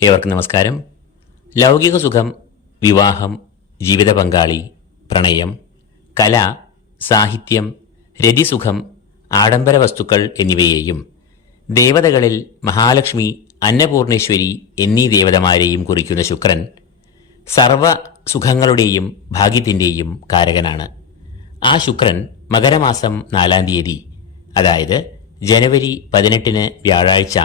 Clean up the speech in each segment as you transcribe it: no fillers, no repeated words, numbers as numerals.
ഏവർക്കും നമസ്കാരം. ലൗകിക സുഖം, വിവാഹം, ജീവിത പങ്കാളി, പ്രണയം, കല, സാഹിത്യം, രതിസുഖം, ആഡംബര വസ്തുക്കൾ എന്നിവയെയും ദേവതകളിൽ മഹാലക്ഷ്മി, അന്നപൂർണേശ്വരി എന്നീ ദേവതമാരെയും കുറിക്കുന്ന ശുക്രൻ സർവ സുഖങ്ങളുടെയും ഭാഗ്യത്തിൻ്റെയും കാരകനാണ്. ആ ശുക്രൻ മകരമാസം 4-ാം തീയതി, അതായത് ജനുവരി 18 വ്യാഴാഴ്ച,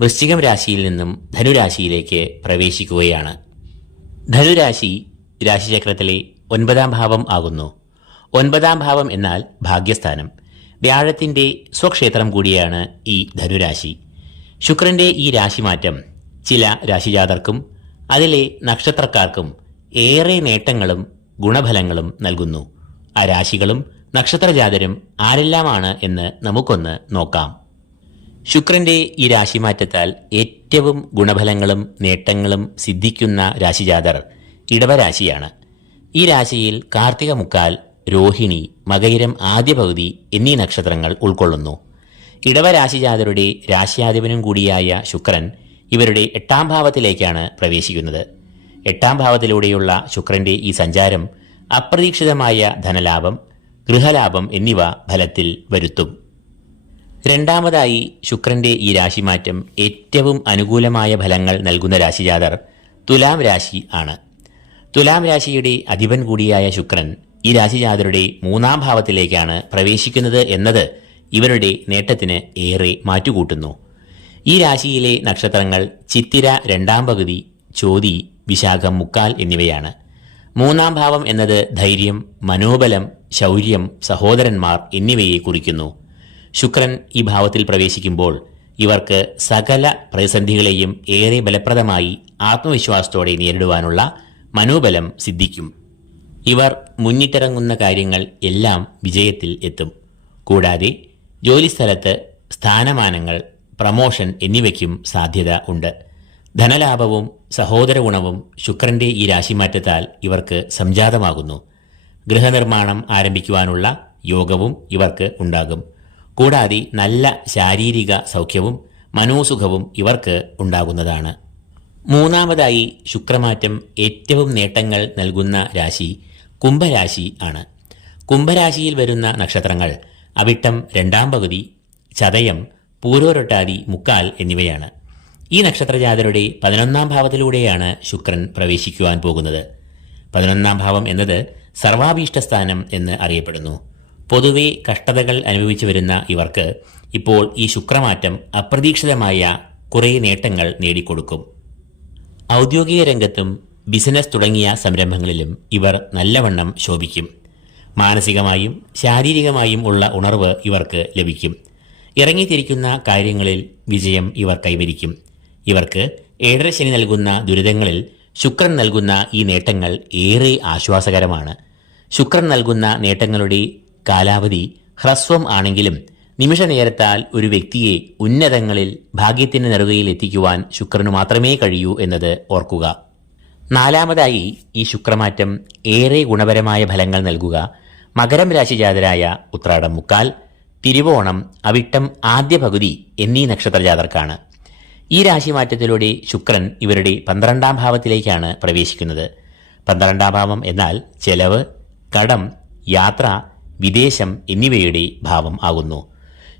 വൃശ്ചികം രാശിയിൽ നിന്നും ധനുരാശിയിലേക്ക് പ്രവേശിക്കുകയാണ്. ധനുരാശി രാശിചക്രത്തിലെ 9-ാം ഭാവം ആകുന്നു. 9-ാം ഭാവം എന്നാൽ ഭാഗ്യസ്ഥാനം. വ്യാഴത്തിൻ്റെ സ്വക്ഷേത്രം കൂടിയാണ് ഈ ധനുരാശി. ശുക്രന്റെ ഈ രാശിമാറ്റം ചില രാശിജാതർക്കും അതിലെ നക്ഷത്രക്കാർക്കും ഏറെ നേട്ടങ്ങളും ഗുണഫലങ്ങളും നൽകുന്നു. ആ രാശികളും നക്ഷത്രജാതരും ആരെല്ലാമാണ് എന്ന് നമുക്കൊന്ന് നോക്കാം. ശുക്രന്റെ ഈ രാശിമാറ്റത്താൽ ഏറ്റവും ഗുണഫലങ്ങളും നേട്ടങ്ങളും സിദ്ധിക്കുന്ന രാശിജാതർ ഇടവരാശിയാണ്. ഈ രാശിയിൽ കാർത്തിക മുക്കാൽ, രോഹിണി, മകയിരം ആദ്യ പകുതി എന്നീ നക്ഷത്രങ്ങൾ ഉൾക്കൊള്ളുന്നു. ഇടവരാശിജാതരുടെ രാശ്യാധിപനും കൂടിയായ ശുക്രൻ ഇവരുടെ 8-ാം ഭാവത്തിലേക്കാണ് പ്രവേശിക്കുന്നത്. 8-ാം ഭാവത്തിലൂടെയുള്ള ശുക്രന്റെ ഈ സഞ്ചാരം അപ്രതീക്ഷിതമായ ധനലാഭം, ഗൃഹലാഭം എന്നിവ ഫലത്തിൽ വരുത്തും. രണ്ടാമതായി, ശുക്രന്റെ ഈ രാശിമാറ്റം ഏറ്റവും അനുകൂലമായ ഫലങ്ങൾ നൽകുന്ന രാശിജാതർ തുലാം രാശി ആണ്. തുലാം രാശിയുടെ അധിപൻ കൂടിയായ ശുക്രൻ ഈ രാശിജാതരുടെ 3-ാം ഭാവത്തിലേക്കാണ് പ്രവേശിക്കുന്നത് എന്നത് ഇവരുടെ നേട്ടത്തിന് ഏറെ മാറ്റുകൂട്ടുന്നു. ഈ രാശിയിലെ നക്ഷത്രങ്ങൾ ചിത്തിര 2-ാം പകുതി, ചോതി, വിശാഖം മുക്കാൽ എന്നിവയാണ്. 3-ാം ഭാവം എന്നത് ധൈര്യം, മനോബലം, ശൗര്യം, സഹോദരന്മാർ എന്നിവയെ കുറിക്കുന്നു. ശുക്രൻ ഈ ഭാവത്തിൽ പ്രവേശിക്കുമ്പോൾ ഇവർക്ക് സകല പ്രതിസന്ധികളെയും ഏറെ ഫലപ്രദമായി ആത്മവിശ്വാസത്തോടെ നേരിടുവാനുള്ള മനോബലം സിദ്ധിക്കും. ഇവർ മുന്നിട്ടിറങ്ങുന്ന കാര്യങ്ങൾ എല്ലാം വിജയത്തിൽ എത്തും. കൂടാതെ ജോലിസ്ഥലത്ത് സ്ഥാനമാനങ്ങൾ, പ്രമോഷൻ എന്നിവയ്ക്കും സാധ്യത ഉണ്ട്. ധനലാഭവും സഹോദര ഗുണവും ശുക്രന്റെ ഈ രാശിമാറ്റത്താൽ ഇവർക്ക് സംജാതമാകുന്നു. ഗൃഹനിർമ്മാണം ആരംഭിക്കുവാനുള്ള യോഗവും ഇവർക്ക് ഉണ്ടാകും. കൂടാതെ നല്ല ശാരീരിക സൗഖ്യവും മനോസുഖവും ഇവർക്ക് ഉണ്ടാകുന്നതാണ്. മൂന്നാമതായി, ശുക്രമാറ്റം ഏറ്റവും നേട്ടങ്ങൾ നൽകുന്ന രാശി കുംഭരാശി ആണ്. കുംഭരാശിയിൽ വരുന്ന നക്ഷത്രങ്ങൾ അവിട്ടം 2-ാം പകുതി, ചതയം, പൂരോരൊട്ടാതി മുക്കാൽ എന്നിവയാണ്. ഈ നക്ഷത്രജാതരുടെ 11-ാം ഭാവത്തിലൂടെയാണ് ശുക്രൻ പ്രവേശിക്കുവാൻ പോകുന്നത്. 11-ാം ഭാവം എന്നത് സർവാഭീഷ്ടസ്ഥാനം എന്ന് അറിയപ്പെടുന്നു. പൊതുവെ കഷ്ടതകൾ അനുഭവിച്ചു വരുന്ന ഇവർക്ക് ഇപ്പോൾ ഈ ശുക്രമാറ്റം അപ്രതീക്ഷിതമായ കുറേ നേട്ടങ്ങൾ നേടിക്കൊടുക്കും. ഔദ്യോഗിക രംഗത്തും ബിസിനസ് തുടങ്ങിയ സംരംഭങ്ങളിലും ഇവർ നല്ലവണ്ണം ശോഭിക്കും. മാനസികമായും ശാരീരികമായും ഉള്ള ഉണർവ് ഇവർക്ക് ലഭിക്കും. ഇറങ്ങിത്തിരിക്കുന്ന കാര്യങ്ങളിൽ വിജയം ഇവർ കൈവരിക്കും. ഇവർക്ക് 7.5 ശനി നൽകുന്ന ദുരിതങ്ങളിൽ ശുക്രൻ നൽകുന്ന ഈ നേട്ടങ്ങൾ ഏറെ ആശ്വാസകരമാണ്. ശുക്രൻ നൽകുന്ന നേട്ടങ്ങളുടെ കാലാവധി ഹ്രസ്വം ആണെങ്കിലും നിമിഷ നേരത്താൽ ഒരു വ്യക്തിയെ ഉന്നതങ്ങളിൽ ഭാഗ്യത്തിന് നെറുകയിൽ എത്തിക്കുവാൻ ശുക്രന് മാത്രമേ കഴിയൂ എന്നത് ഓർക്കുക. നാലാമതായി, ഈ ശുക്രമാറ്റം ഏറെ ഗുണപരമായ ഫലങ്ങൾ നൽകുക മകരം രാശിജാതരായ ഉത്രാടം മുക്കാൽ, തിരുവോണം, അവിട്ടം ആദ്യ പകുതി എന്നീ നക്ഷത്രജാതർക്കാണ്. ഈ രാശിമാറ്റത്തിലൂടെ ശുക്രൻ ഇവരുടെ 12-ാം ഭാവത്തിലേക്കാണ് പ്രവേശിക്കുന്നത്. 12-ാം ഭാവം എന്നാൽ ചെലവ്, കടം, യാത്ര, വിദേശം എന്നിവയുടെ ഭാവം ആകുന്നു.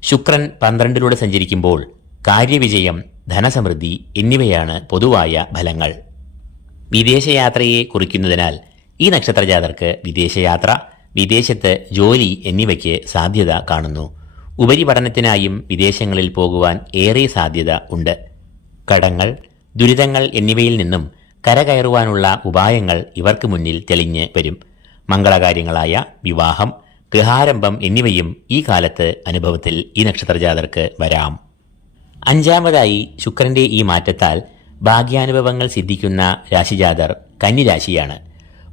ശുക്രൻ 12-ലൂടെ സഞ്ചരിക്കുമ്പോൾ കാര്യവിജയം, ധനസമൃദ്ധി എന്നിവയാണ് പൊതുവായ ഫലങ്ങൾ. വിദേശയാത്രയെ കുറിക്കുന്നതിനാൽ ഈ നക്ഷത്രജാതർക്ക് വിദേശയാത്ര, വിദേശത്ത് ജോലി എന്നിവയ്ക്ക് സാധ്യത കാണുന്നു. ഉപരിപഠനത്തിനായും വിദേശങ്ങളിൽ പോകുവാൻ ഏറെ സാധ്യത ഉണ്ട്. കടങ്ങൾ, ദുരിതങ്ങൾ എന്നിവയിൽ നിന്നും കരകയറുവാനുള്ള ഉപായങ്ങൾ ഇവർക്ക് മുന്നിൽ തെളിഞ്ഞ് വരും. മംഗളകാര്യങ്ങളായ വിവാഹം, ഗൃഹാരംഭം എന്നിവയും ഈ കാലത്ത് അനുഭവത്തിൽ ഈ നക്ഷത്രജാതർക്ക് വരാം. അഞ്ചാമതായി, ശുക്രന്റെ ഈ മാറ്റത്താൽ ഭാഗ്യാനുഭവങ്ങൾ സിദ്ധിക്കുന്ന രാശിജാതർ കന്നിരാശിയാണ്.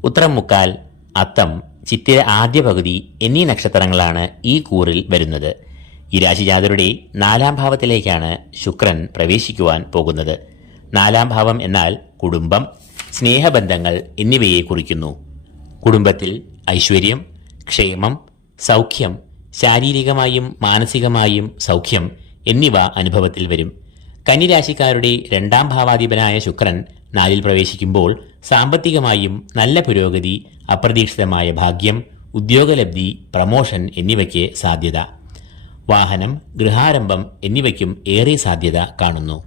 ഉത്രം മുക്കാൽ, അത്തം, ചിത്തിര ആദ്യ പകുതി എന്നീ നക്ഷത്രങ്ങളാണ് ഈ കൂറിൽ വരുന്നത്. ഈ രാശിജാതരുടെ 4-ാം ഭാവത്തിലേക്കാണ് ശുക്രൻ പ്രവേശിക്കുവാൻ പോകുന്നത്. 4-ാം ഭാവം എന്നാൽ കുടുംബം, സ്നേഹബന്ധങ്ങൾ എന്നിവയെ കുറിക്കുന്നു. കുടുംബത്തിൽ ഐശ്വര്യം, ക്ഷേമം, സൗഖ്യം, ശാരീരികമായും മാനസികമായും സൗഖ്യം എന്നിവ അനുഭവത്തിൽ വരും. കന്നിരാശിക്കാരുടെ 2ാം ഭാവാധിപനായ ശുക്രൻ 4ൽ പ്രവേശിക്കുമ്പോൾ സാമ്പത്തികമായും നല്ല പുരോഗതി, അപ്രതീക്ഷിതമായ ഭാഗ്യം, ഉദ്യോഗലബ്ധി, പ്രമോഷൻ എന്നിവയ്ക്ക് സാധ്യത. വാഹനം, ഗൃഹാരംഭം എന്നിവയ്ക്കും ഏറെ സാധ്യത കാണുന്നു.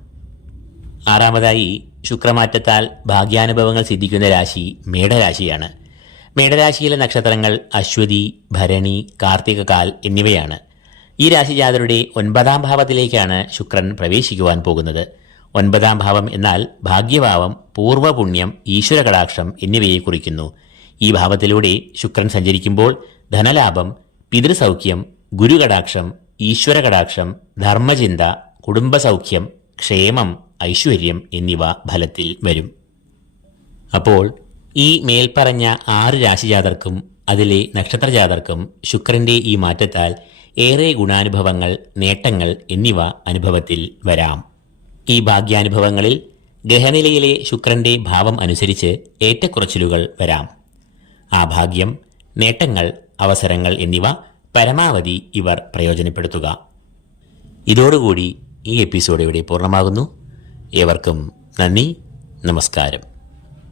6ാമതായി ശുക്രമാറ്റത്താൽ ഭാഗ്യാനുഭവങ്ങൾ സിദ്ധിക്കുന്ന രാശി മേടരാശിയാണ്. മേടരാശിയിലെ നക്ഷത്രങ്ങൾ അശ്വതി, ഭരണി, കാർത്തികകാൽ എന്നിവയാണ്. ഈ രാശിജാതരുടെ 9ാം ഭാവത്തിലേക്കാണ് ശുക്രൻ പ്രവേശിക്കുവാൻ പോകുന്നത്. 9ാം ഭാവം എന്നാൽ ഭാഗ്യഭാവം, പൂർവ്വപുണ്യം, ഈശ്വരകടാക്ഷം എന്നിവയെ കുറിക്കുന്നു. ഈ ഭാവത്തിലൂടെ ശുക്രൻ സഞ്ചരിക്കുമ്പോൾ ധനലാഭം, പിതൃസൗഖ്യം, ഗുരുകടാക്ഷം, ഈശ്വരകടാക്ഷം, ധർമ്മചിന്ത, കുടുംബസൗഖ്യം, ക്ഷേമം, ഐശ്വര്യം എന്നിവ ഫലത്തിൽ വരും. അപ്പോൾ ഈ മേൽപ്പറഞ്ഞ 6 രാശിജാതർക്കും അതിലെ നക്ഷത്രജാതർക്കും ശുക്രന്റെ ഈ മാറ്റത്താൽ ഏറെ ഗുണാനുഭവങ്ങൾ, നേട്ടങ്ങൾ എന്നിവ അനുഭവത്തിൽ വരാം. ഈ ഭാഗ്യാനുഭവങ്ങളിൽ ഗ്രഹനിലയിലെ ശുക്രന്റെ ഭാവം അനുസരിച്ച് ഏറ്റക്കുറച്ചിലുകൾ വരാം. ആ ഭാഗ്യം, നേട്ടങ്ങൾ, അവസരങ്ങൾ എന്നിവ പരമാവധി ഇവർ പ്രയോജനപ്പെടുത്തുക. ഇതോടുകൂടി ഈ എപ്പിസോഡ് ഇവിടെ പൂർണ്ണമാകുന്നു. ഏവർക്കും നന്ദി, നമസ്കാരം.